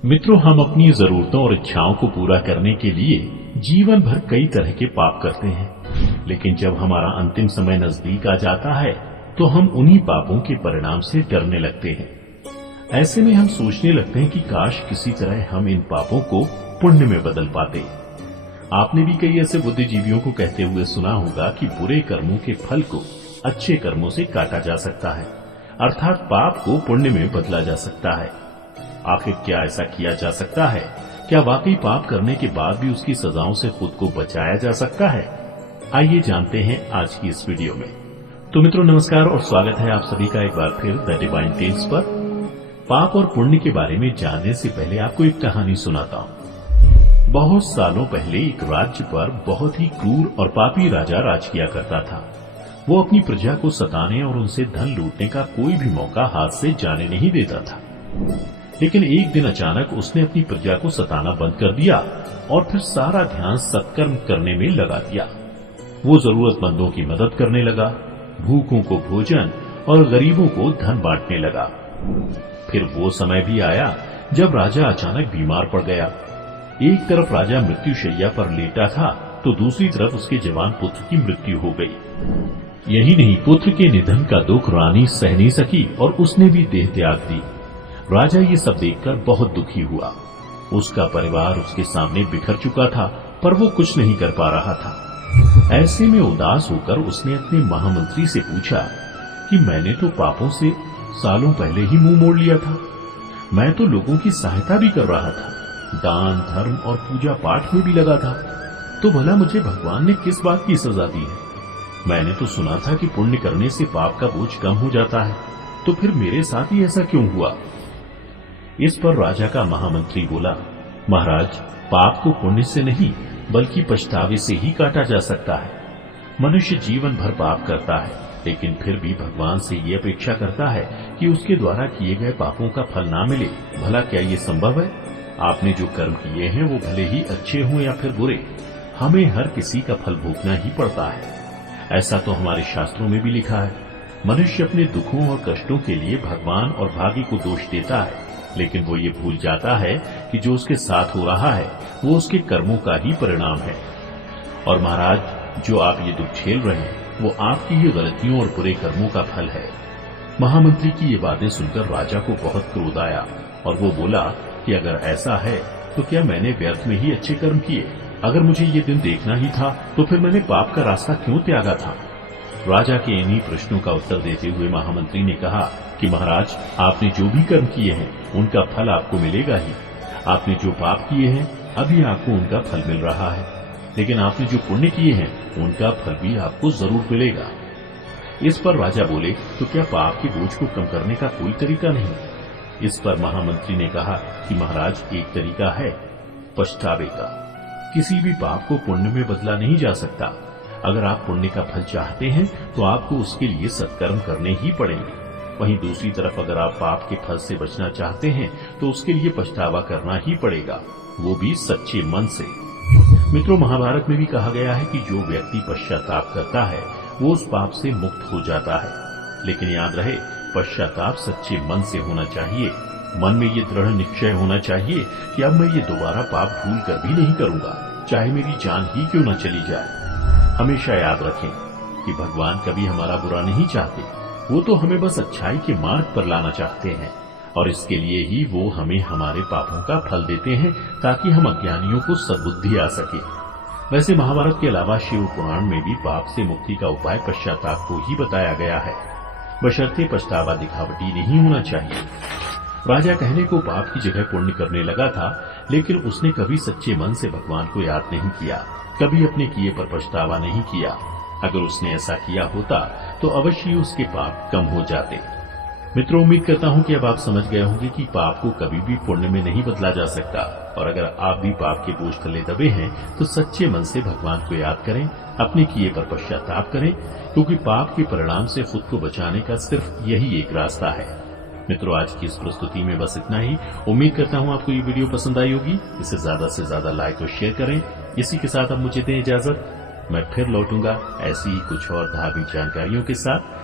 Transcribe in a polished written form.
मित्रों, हम अपनी जरूरतों और इच्छाओं को पूरा करने के लिए जीवन भर कई तरह के पाप करते हैं, लेकिन जब हमारा अंतिम समय नजदीक आ जाता है तो हम उन्हीं पापों के परिणाम से डरने लगते हैं। ऐसे में हम सोचने लगते हैं कि काश किसी तरह हम इन पापों को पुण्य में बदल पाते। आपने भी कई ऐसे बुद्धिजीवियों को कहते हुए सुना होगा कि बुरे कर्मों के फल को अच्छे कर्मों से काटा जा सकता है, अर्थात पाप को पुण्य में बदला जा सकता है। आखिर क्या ऐसा किया जा सकता है? क्या वाकई पाप करने के बाद भी उसकी सजाओं से खुद को बचाया जा सकता है? आइए जानते हैं आज की इस वीडियो में। तो मित्रों नमस्कार और स्वागत है आप सभी का एक बार फिर द डिवाइन टेल्स पर। पाप और पुण्य के बारे में जानने से पहले आपको एक कहानी सुनाता हूँ। बहुत सालों पहले एक राज्य पर बहुत ही क्रूर और पापी राजा राज किया करता था। वो अपनी प्रजा को सताने और उनसे धन लूटने का कोई भी मौका हाथ से जाने नहीं देता था। लेकिन एक दिन अचानक उसने अपनी प्रजा को सताना बंद कर दिया और फिर सारा ध्यान सत्कर्म करने में लगा दिया। वो जरूरतमंदों की मदद करने लगा, भूखों को भोजन और गरीबों को धन बांटने लगा। फिर वो समय भी आया जब राजा अचानक बीमार पड़ गया। एक तरफ राजा मृत्युशैया पर लेटा था तो दूसरी तरफ उसके जवान पुत्र की मृत्यु हो गई। यही नहीं, पुत्र के निधन का दुख रानी सह नहीं सकी और उसने भी देह त्याग दी। राजा ये सब देखकर बहुत दुखी हुआ। उसका परिवार उसके सामने बिखर चुका था, पर वो कुछ नहीं कर पा रहा था। ऐसे में उदास होकर उसने अपने महामंत्री से पूछा कि मैंने तो पापों से सालों पहले ही मुंह मोड़ लिया था। मैं तो लोगों की सहायता भी कर रहा था, दान धर्म और पूजा पाठ में भी लगा था, तो भला मुझे भगवान ने किस बात की सजा दी है? मैंने तो सुना था कि पुण्य करने से पाप का बोझ कम हो जाता है, तो फिर मेरे साथ ही ऐसा क्यों हुआ? इस पर राजा का महामंत्री बोला, महाराज, पाप को पुण्य से नहीं बल्कि पछतावे से ही काटा जा सकता है। मनुष्य जीवन भर पाप करता है, लेकिन फिर भी भगवान से ये अपेक्षा करता है कि उसके द्वारा किए गए पापों का फल ना मिले। भला क्या ये संभव है? आपने जो कर्म किए हैं वो भले ही अच्छे हों या फिर बुरे, हमें हर किसी का फल भोगना ही पड़ता है। ऐसा तो हमारे शास्त्रों में भी लिखा है। मनुष्य अपने दुखों और कष्टों के लिए भगवान और भाग्य को दोष देता है, लेकिन वो ये भूल जाता है कि जो उसके साथ हो रहा है वो उसके कर्मों का ही परिणाम है। और महाराज, जो आप ये दुख झेल रहे हैं वो आपकी ही गलतियों और बुरे कर्मों का फल है। महामंत्री की ये बातें सुनकर राजा को बहुत क्रोध आया और वो बोला कि अगर ऐसा है तो क्या मैंने व्यर्थ में ही अच्छे कर्म किए? अगर मुझे ये दिन देखना ही था तो फिर मैंने पाप का रास्ता क्यों त्यागा था? राजा के इन्हीं प्रश्नों का उत्तर देते हुए महामंत्री ने कहा कि महाराज, आपने जो भी कर्म किए हैं उनका फल आपको मिलेगा ही। आपने जो पाप किए हैं अभी आपको उनका फल मिल रहा है, लेकिन आपने जो पुण्य किए हैं उनका फल भी आपको जरूर मिलेगा। इस पर राजा बोले, तो क्या पाप के बोझ को कम करने का कोई तरीका नहीं? इस पर महामंत्री ने कहा कि महाराज, एक तरीका है, पछतावे का। किसी भी पाप को पुण्य में बदला नहीं जा सकता। अगर आप पुण्य का फल चाहते हैं तो आपको उसके लिए सत्कर्म करने ही पड़ेंगे। वहीं दूसरी तरफ अगर आप पाप के फल से बचना चाहते हैं तो उसके लिए पछतावा करना ही पड़ेगा, वो भी सच्चे मन से। मित्रों, महाभारत में भी कहा गया है कि जो व्यक्ति पश्चाताप करता है वो उस पाप से मुक्त हो जाता है। लेकिन याद रहे, पश्चाताप सच्चे मन से होना चाहिए। मन में ये दृढ़ निश्चय होना चाहिए कि अब मैं ये दोबारा पाप भूल कर भी नहीं करूंगा, चाहे मेरी जान ही क्यों न चली जाए। हमेशा याद रखें कि भगवान कभी हमारा बुरा नहीं चाहते, वो तो हमें बस अच्छाई के मार्ग पर लाना चाहते हैं, और इसके लिए ही वो हमें हमारे पापों का फल देते हैं ताकि हम अज्ञानियों को सद्बुद्धि आ सके। वैसे महाभारत के अलावा शिव पुराण में भी पाप से मुक्ति का उपाय पश्चाताप को ही बताया गया है, बशर्ते पछतावा दिखावटी नहीं होना चाहिए। राजा कहने को पाप की जगह पुण्य करने लगा था, लेकिन उसने कभी सच्चे मन से भगवान को याद नहीं किया, कभी अपने किए पर पछतावा नहीं किया। अगर उसने ऐसा किया होता तो अवश्य उसके पाप कम हो जाते। मित्रों, उम्मीद करता हूं कि अब आप समझ गए होंगे कि पाप को कभी भी पुण्य में नहीं बदला जा सकता। और अगर आप भी पाप के बोझ तले दबे हैं तो सच्चे मन से भगवान को याद करें, अपने किए पर पश्चाताप करें, क्योंकि पाप के परिणाम से खुद को बचाने का सिर्फ यही एक रास्ता है। मित्रों, आज की इस प्रस्तुति में बस इतना ही। उम्मीद करता हूं आपको ये वीडियो पसंद आई होगी। इसे ज्यादा से ज्यादा लाइक और शेयर करें। इसी के साथ अब मुझे दें इजाजत। मैं फिर लौटूंगा ऐसी ही कुछ और धार्मिक जानकारियों के साथ।